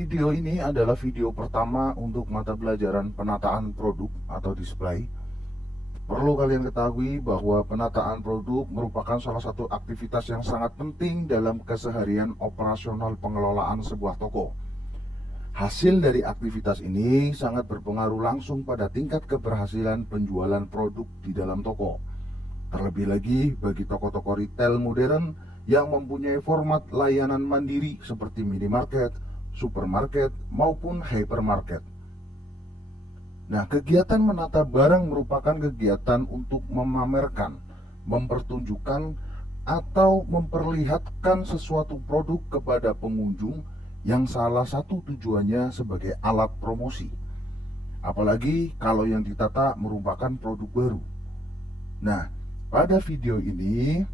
Video ini adalah video pertama untuk mata pelajaran penataan produk atau display. Perlu kalian ketahui bahwa penataan produk merupakan salah satu aktivitas yang sangat penting dalam keseharian operasional pengelolaan sebuah toko. Hasil dari aktivitas ini sangat berpengaruh langsung pada tingkat keberhasilan penjualan produk di dalam toko. Terlebih lagi bagi toko-toko retail modern yang mempunyai format layanan mandiri seperti minimarket, supermarket, maupun hypermarket. Nah, kegiatan menata barang merupakan kegiatan untuk memamerkan, mempertunjukkan, atau memperlihatkan sesuatu produk kepada pengunjung yang salah satu tujuannya sebagai alat promosi. Apalagi kalau yang ditata merupakan produk baru. Nah, pada video ini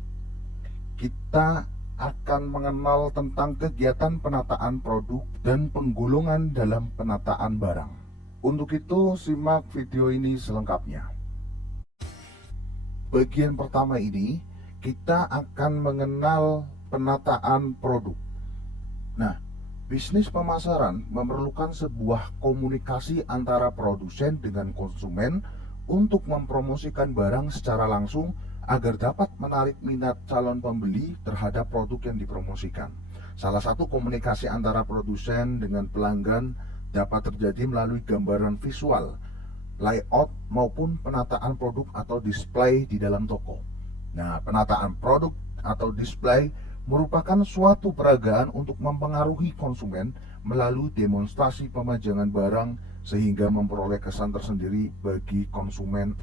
kita akan mengenal tentang kegiatan penataan produk dan penggolongan dalam penataan barang. Untuk itu, simak video ini selengkapnya. Bagian pertama ini, kita akan mengenal penataan produk. Nah, bisnis pemasaran memerlukan sebuah komunikasi antara produsen dengan konsumen untuk mempromosikan barang secara langsung agar dapat menarik minat calon pembeli terhadap produk yang dipromosikan. Salah satu komunikasi antara produsen dengan pelanggan dapat terjadi melalui gambaran visual, layout maupun penataan produk atau display di dalam toko. Nah, penataan produk atau display merupakan suatu peragaan untuk mempengaruhi konsumen melalui demonstrasi pemajangan barang sehingga memperoleh kesan tersendiri bagi konsumen.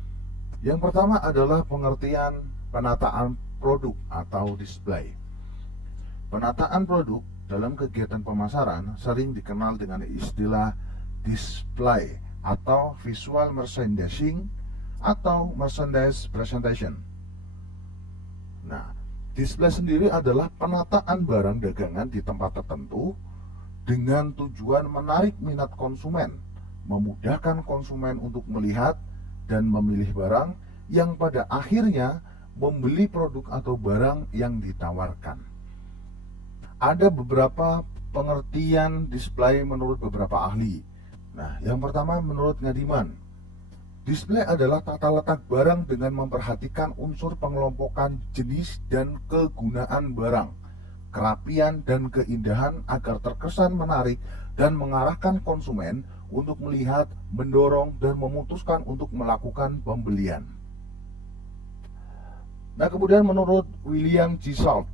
Yang pertama adalah pengertian penataan produk atau display. Penataan produk dalam kegiatan pemasaran sering dikenal dengan istilah display atau visual merchandising atau merchandise presentation. Nah, display sendiri adalah penataan barang dagangan di tempat tertentu dengan tujuan menarik minat konsumen, memudahkan konsumen untuk melihat dan memilih barang yang pada akhirnya membeli produk atau barang yang ditawarkan. Ada beberapa pengertian display menurut beberapa ahli. Nah, yang pertama menurut Ngadiman, display adalah tata letak barang dengan memperhatikan unsur pengelompokan jenis dan kegunaan barang, kerapian dan keindahan agar terkesan menarik dan mengarahkan konsumen untuk melihat, mendorong, dan memutuskan untuk melakukan pembelian. Nah, kemudian menurut William G. Salt,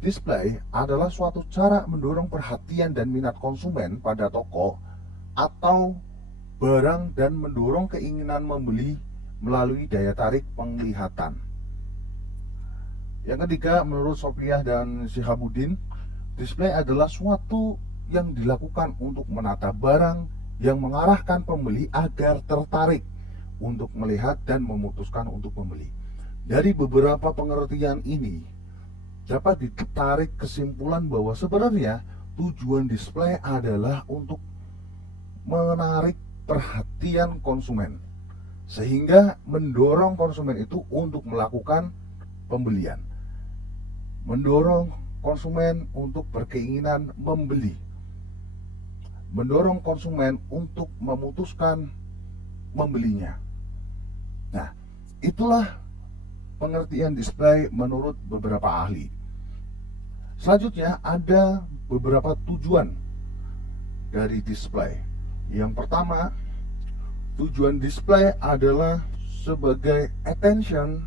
display adalah suatu cara mendorong perhatian dan minat konsumen pada toko atau barang dan mendorong keinginan membeli melalui daya tarik penglihatan. Yang ketiga, menurut Sophia dan Shihabuddin, display adalah suatu yang dilakukan untuk menata barang yang mengarahkan pembeli agar tertarik untuk melihat dan memutuskan untuk membeli. Dari beberapa pengertian ini, dapat ditarik kesimpulan bahwa sebenarnya tujuan display adalah untuk menarik perhatian konsumen, sehingga mendorong konsumen itu untuk melakukan pembelian, mendorong konsumen untuk berkeinginan membeli, mendorong konsumen untuk memutuskan membelinya. Nah, itulah pengertian display menurut beberapa ahli. Selanjutnya ada beberapa tujuan dari display. Yang pertama, tujuan display adalah sebagai attention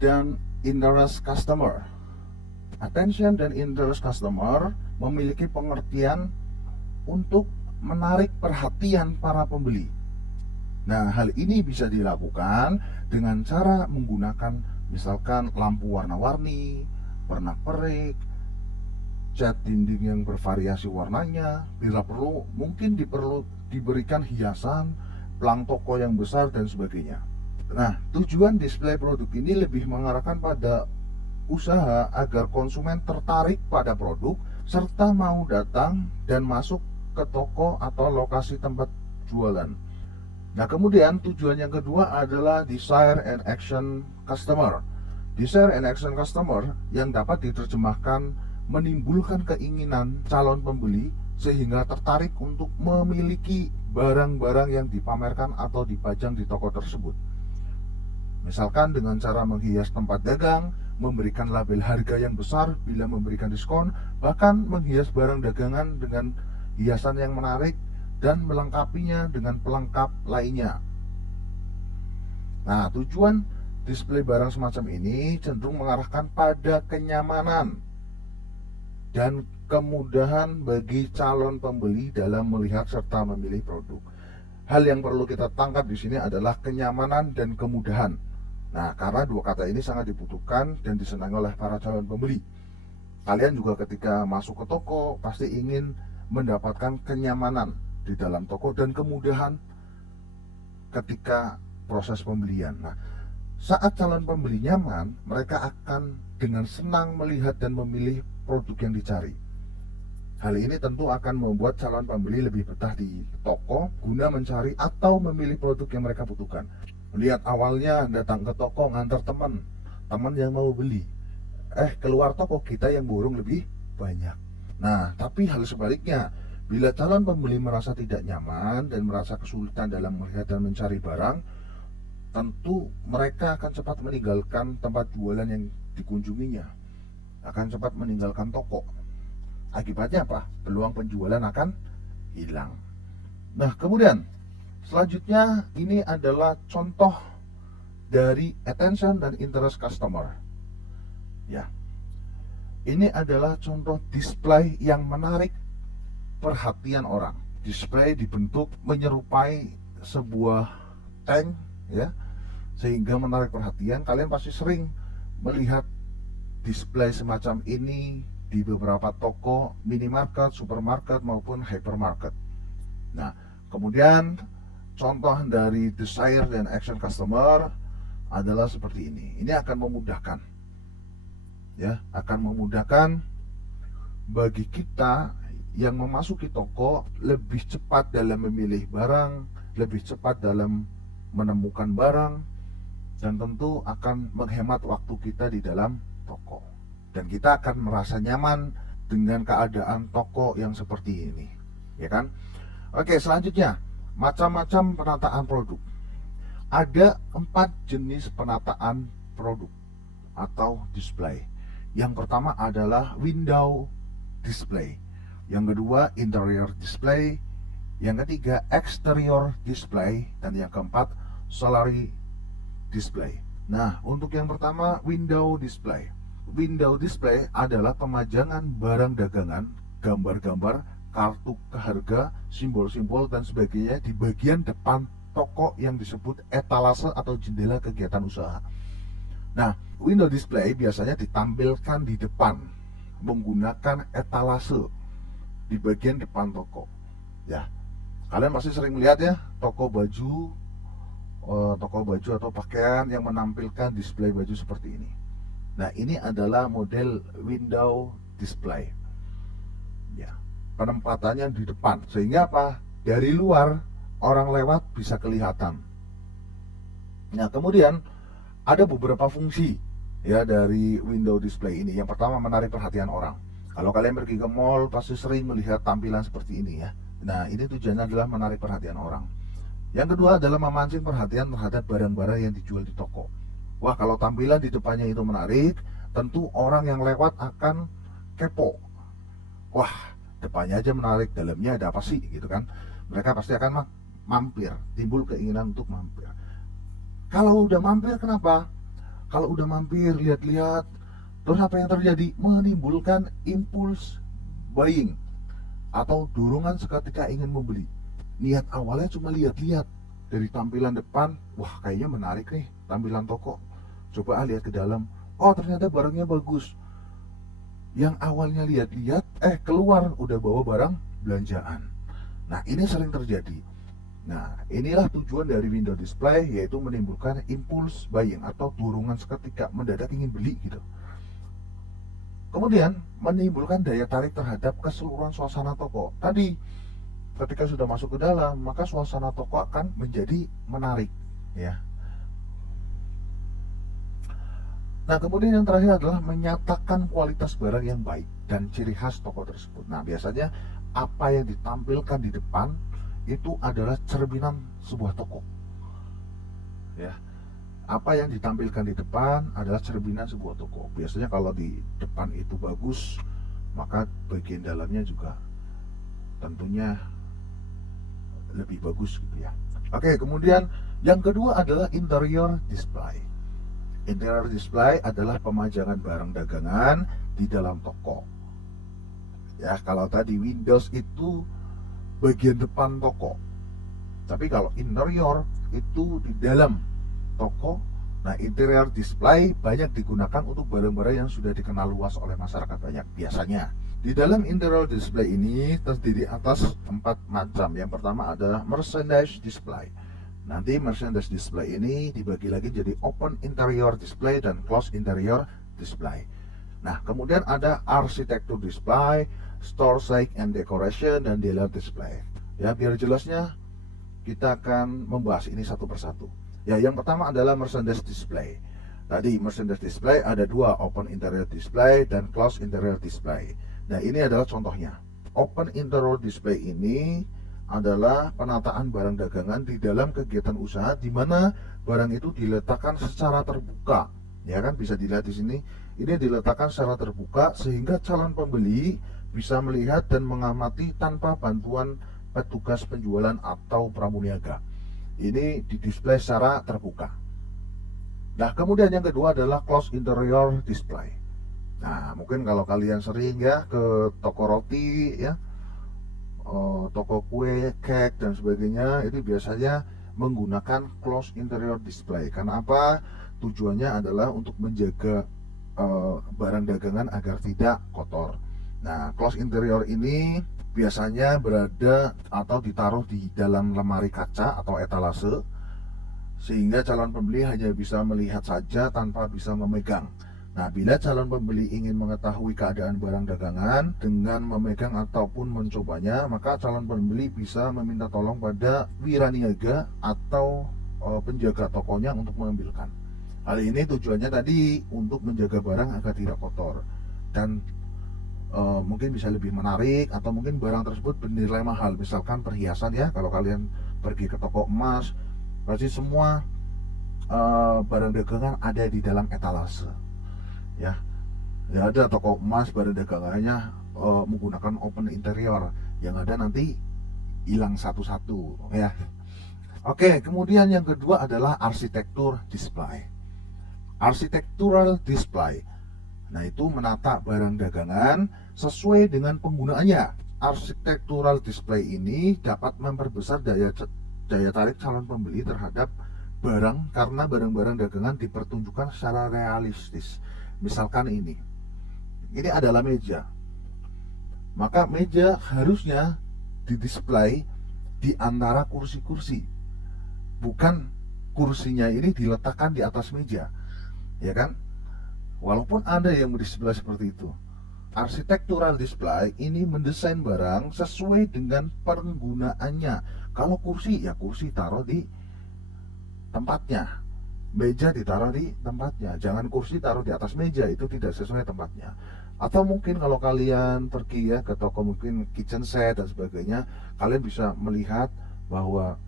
dan interest customer. Attention dan interest customer memiliki pengertian untuk menarik perhatian para pembeli. Nah, hal ini bisa dilakukan dengan cara menggunakan misalkan lampu warna-warni, pernak-pernik, cat dinding yang bervariasi warnanya, bila perlu mungkin diberikan hiasan, plang toko yang besar dan sebagainya. Nah, tujuan display produk ini lebih mengarahkan pada usaha agar konsumen tertarik pada produk serta mau datang dan masuk ke toko atau lokasi tempat jualan. Nah, kemudian tujuan yang kedua adalah desire and action customer. Desire and action customer yang dapat diterjemahkan menimbulkan keinginan calon pembeli sehingga tertarik untuk memiliki barang-barang yang dipamerkan atau dipajang di toko tersebut. Misalkan dengan cara menghias tempat dagang, memberikan label harga yang besar bila memberikan diskon, bahkan menghias barang dagangan dengan hiasan yang menarik dan melengkapinya dengan pelengkap lainnya. Nah, tujuan display barang semacam ini cenderung mengarahkan pada kenyamanan dan kemudahan bagi calon pembeli dalam melihat serta memilih produk. Hal yang perlu kita tangkap di sini adalah kenyamanan dan kemudahan. Nah, karena dua kata ini sangat dibutuhkan dan disenangi oleh para calon pembeli. Kalian juga ketika masuk ke toko pasti ingin mendapatkan kenyamanan di dalam toko dan kemudahan ketika proses pembelian. Nah, saat calon pembeli nyaman, mereka akan dengan senang melihat dan memilih produk yang dicari. Hal ini tentu akan membuat calon pembeli lebih betah di toko guna mencari atau memilih produk yang mereka butuhkan. Lihat awalnya datang ke toko ngantar teman yang mau beli. Keluar toko kita yang borong lebih banyak. Nah, tapi hal sebaliknya, bila calon pembeli merasa tidak nyaman dan merasa kesulitan dalam melihat dan mencari barang, tentu mereka akan cepat meninggalkan tempat jualan yang dikunjunginya, akan cepat meninggalkan toko. Akibatnya apa? Peluang penjualan akan hilang. Nah, kemudian selanjutnya ini adalah contoh dari attention dan interest customer. Ya, ini adalah contoh display yang menarik perhatian orang. Display dibentuk menyerupai sebuah tank, ya, sehingga menarik perhatian. Kalian pasti sering melihat display semacam ini di beberapa toko minimarket, supermarket maupun hypermarket. Nah, kemudian contoh dari desire dan action customer adalah seperti ini. Ini akan memudahkan, ya, akan memudahkan bagi kita yang memasuki toko lebih cepat dalam memilih barang, lebih cepat dalam menemukan barang, dan tentu akan menghemat waktu kita di dalam toko. Dan kita akan merasa nyaman dengan keadaan toko yang seperti ini, ya kan? Oke, selanjutnya macam-macam penataan produk. Ada 4 jenis penataan produk atau display. Yang pertama adalah window display, yang kedua interior display, yang ketiga exterior display, dan yang keempat solari display. Nah, untuk yang pertama window display. Window display adalah pemajangan barang dagangan, gambar-gambar, kartu harga, simbol-simbol dan sebagainya di bagian depan toko yang disebut etalase atau jendela kegiatan usaha. Nah, window display biasanya ditampilkan di depan menggunakan etalase di bagian depan toko. Ya, kalian pasti sering melihat ya toko baju atau pakaian yang menampilkan display baju seperti ini. Nah, ini adalah model window display. Ya, penempatannya di depan sehingga apa? Dari luar orang lewat bisa kelihatan. Nah, kemudian ada beberapa fungsi ya dari window display ini. Yang pertama, menarik perhatian orang. Kalau kalian pergi ke mall pasti sering melihat tampilan seperti ini ya. Nah, ini tujuannya adalah menarik perhatian orang. Yang kedua adalah memancing perhatian terhadap barang-barang yang dijual di toko. Wah, kalau tampilan di depannya itu menarik, tentu orang yang lewat akan kepo. Wah, depannya aja menarik, dalamnya ada apa sih gitu kan. Mereka pasti akan mampir, timbul keinginan untuk mampir. Kalau udah mampir, kenapa? Kalau udah mampir, lihat-lihat, terus apa yang terjadi? Menimbulkan impuls buying atau dorongan seketika ingin membeli. Niat awalnya cuma lihat-lihat dari tampilan depan, wah kayaknya menarik nih tampilan toko. Coba lihat ke dalam, oh ternyata barangnya bagus. Yang awalnya lihat-lihat, keluar udah bawa barang belanjaan. Nah, ini sering terjadi. Nah, inilah tujuan dari window display, yaitu menimbulkan impuls buying atau dorongan seketika mendadak ingin beli gitu. Kemudian menimbulkan daya tarik terhadap keseluruhan suasana toko. Tadi ketika sudah masuk ke dalam, maka suasana toko akan menjadi menarik, ya. Nah, kemudian yang terakhir adalah menyatakan kualitas barang yang baik dan ciri khas toko tersebut. Nah, biasanya apa yang ditampilkan di depan itu adalah cerminan sebuah toko. Ya, apa yang ditampilkan di depan adalah cerminan sebuah toko. Biasanya kalau di depan itu bagus, maka bagian dalamnya juga tentunya lebih bagus gitu ya. Oke, kemudian yang kedua adalah interior display. Interior display adalah pemajangan barang dagangan di dalam toko. Ya, kalau tadi Windows itu bagian depan toko, tapi kalau interior itu di dalam toko. Nah, interior display banyak digunakan untuk barang-barang yang sudah dikenal luas oleh masyarakat banyak. Biasanya di dalam interior display ini terdiri atas 4 macam. Yang pertama adalah merchandise display. Nanti merchandise display ini dibagi lagi jadi open interior display dan close interior display. Nah, kemudian ada architecture display, store site and decoration, dan dealer display. Ya, biar jelasnya kita akan membahas ini satu persatu. Ya, yang pertama adalah merchandise display. Tadi merchandise display ada 2, open interior display dan close interior display. Nah, ini adalah contohnya. Open interior display ini adalah penataan barang dagangan di dalam kegiatan usaha di mana barang itu diletakkan secara terbuka. Ya kan, bisa dilihat di sini. Ini diletakkan secara terbuka sehingga calon pembeli bisa melihat dan mengamati tanpa bantuan petugas penjualan atau pramuniaga. Ini didisplay secara terbuka. Nah, kemudian yang kedua adalah close interior display. Nah, mungkin kalau kalian sering ya ke toko roti ya, toko kue, cake dan sebagainya, itu biasanya menggunakan close interior display. Karena apa? Tujuannya adalah untuk menjaga barang dagangan agar tidak kotor. Nah, close interior ini biasanya berada atau ditaruh di dalam lemari kaca atau etalase, sehingga calon pembeli hanya bisa melihat saja tanpa bisa memegang. Nah, bila calon pembeli ingin mengetahui keadaan barang dagangan dengan memegang ataupun mencobanya, maka calon pembeli bisa meminta tolong pada wiraniaga atau penjaga tokonya untuk mengambilkan. Hal ini tujuannya tadi untuk menjaga barang agar tidak kotor dan mungkin bisa lebih menarik, atau mungkin barang tersebut bernilai mahal, misalkan perhiasan ya. Kalau kalian pergi ke toko emas, pasti semua barang dagangan ada di dalam etalase ya. Ya, ada toko emas barang dagangannya menggunakan open interior, yang ada nanti hilang satu-satu ya. Oke, kemudian yang kedua adalah arsitektur display. Architectural display, nah itu menata barang dagangan sesuai dengan penggunaannya. Architectural display ini dapat memperbesar daya tarik calon pembeli terhadap barang karena barang-barang dagangan dipertunjukkan secara realistis. Misalkan ini adalah meja, maka meja harusnya didisplay di antara kursi-kursi, bukan kursinya ini diletakkan di atas meja, ya kan? Walaupun ada yang berdisplay seperti itu. Architectural display ini mendesain barang sesuai dengan penggunaannya. Kalau kursi, ya kursi taruh di tempatnya, meja ditaruh di tempatnya. Jangan kursi taruh di atas meja, itu tidak sesuai tempatnya. Atau mungkin kalau kalian pergi ya ke toko mungkin kitchen set dan sebagainya, kalian bisa melihat bahwa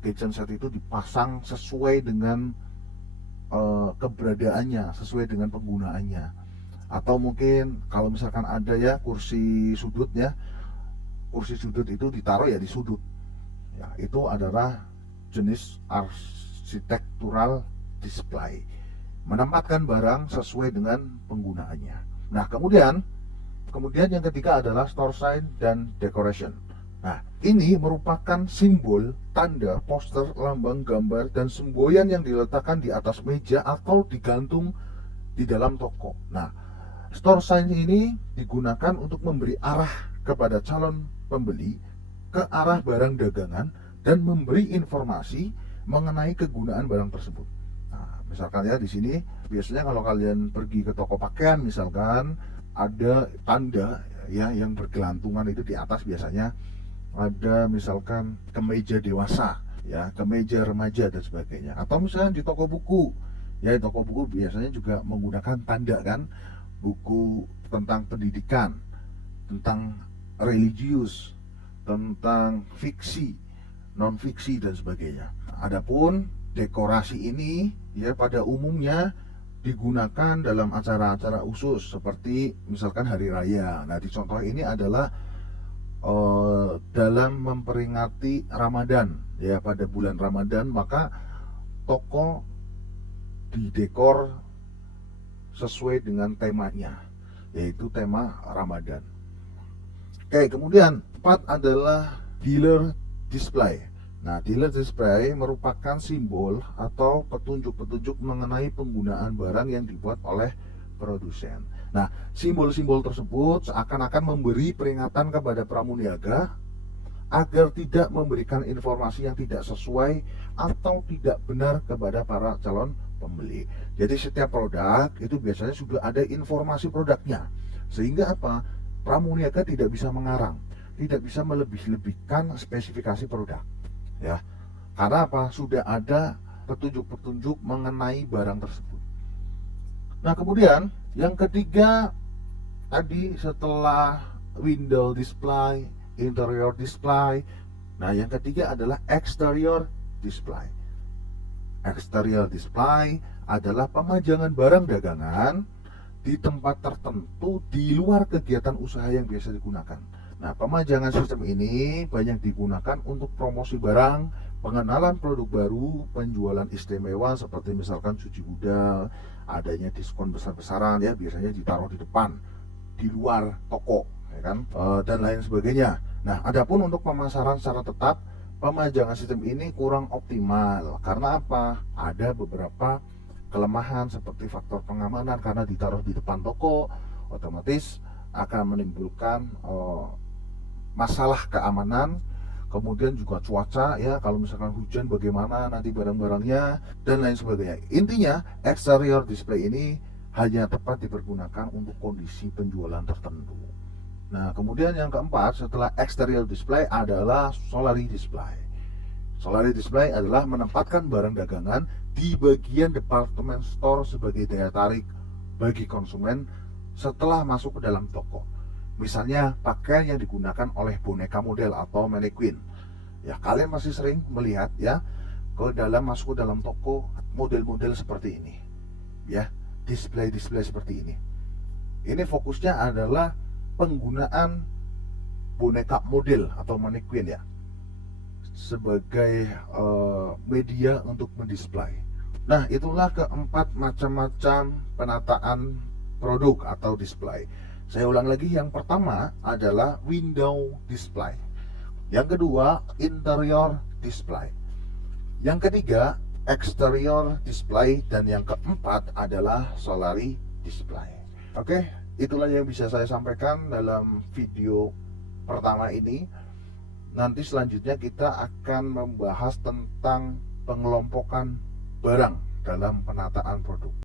kitchen set itu dipasang sesuai dengan keberadaannya, sesuai dengan penggunaannya. Atau mungkin kalau misalkan ada ya kursi sudut ya, kursi sudut itu ditaruh ya di sudut ya, itu adalah jenis architectural display, menempatkan barang sesuai dengan penggunaannya. Nah, kemudian yang ketiga adalah store sign dan decoration. Nah, ini merupakan simbol, tanda, poster, lambang, gambar, dan semboyan yang diletakkan di atas meja atau digantung di dalam toko. Nah, store sign ini digunakan untuk memberi arah kepada calon pembeli ke arah barang dagangan dan memberi informasi mengenai kegunaan barang tersebut. Nah, misalkan ya di sini biasanya kalau kalian pergi ke toko pakaian misalkan ada tanda ya yang bergelantungan itu di atas, biasanya ada misalkan kemeja dewasa ya, kemeja remaja dan sebagainya. Atau misalnya di toko buku ya, di toko buku biasanya juga menggunakan tanda kan, buku tentang pendidikan, tentang religius, tentang fiksi, non fiksi dan sebagainya. Adapun dekorasi ini ya pada umumnya digunakan dalam acara-acara khusus seperti misalkan hari raya. Nah, di contoh ini adalah dalam memperingati Ramadan ya, pada bulan Ramadan maka toko didekor sesuai dengan temanya, yaitu tema Ramadan. Oke, kemudian 4 adalah dealer display. Nah, dealer display merupakan simbol atau petunjuk-petunjuk mengenai penggunaan barang yang dibuat oleh produsen. Nah, simbol-simbol tersebut seakan-akan memberi peringatan kepada pramuniaga agar tidak memberikan informasi yang tidak sesuai atau tidak benar kepada para calon pembeli. Jadi setiap produk itu biasanya sudah ada informasi produknya, sehingga apa? Pramuniaga tidak bisa mengarang, tidak bisa melebih-lebihkan spesifikasi produk. Ya, karena apa? Sudah ada petunjuk-petunjuk mengenai barang tersebut. Nah, kemudian yang ketiga tadi setelah window display, interior display. Nah, yang ketiga adalah exterior display. Exterior display adalah pemajangan barang dagangan di tempat tertentu di luar kegiatan usaha yang biasa digunakan. Nah, pemajangan sistem ini banyak digunakan untuk promosi barang, pengenalan produk baru, penjualan istimewa seperti misalkan cuci budal, adanya diskon besar-besaran ya, biasanya ditaruh di depan, di luar toko, ya kan, dan lain sebagainya. Nah, adapun untuk pemasaran secara tetap, pemajangan sistem ini kurang optimal. Karena apa? Ada beberapa kelemahan seperti faktor pengamanan, karena ditaruh di depan toko, otomatis akan menimbulkan masalah keamanan. Kemudian juga cuaca ya, kalau misalkan hujan bagaimana nanti barang-barangnya dan lain sebagainya. Intinya exterior display ini hanya tepat dipergunakan untuk kondisi penjualan tertentu. Nah, kemudian yang keempat setelah exterior display adalah solari display. Solari display adalah menempatkan barang dagangan di bagian department store sebagai daya tarik bagi konsumen setelah masuk ke dalam toko. Misalnya pakaian yang digunakan oleh boneka model atau mannequin. Ya, kalian masih sering melihat ya ke dalam, masuk ke dalam toko model-model seperti ini. Ya, display-display seperti ini. Ini fokusnya adalah penggunaan boneka model atau mannequin ya sebagai media untuk mendisplay. Nah, itulah keempat macam-macam penataan produk atau display. Saya ulang lagi, yang pertama adalah window display. Yang kedua, interior display. Yang ketiga, exterior display. Dan yang keempat adalah solari display. Oke, itulah yang bisa saya sampaikan dalam video pertama ini. Nanti selanjutnya kita akan membahas tentang pengelompokan barang dalam penataan produk.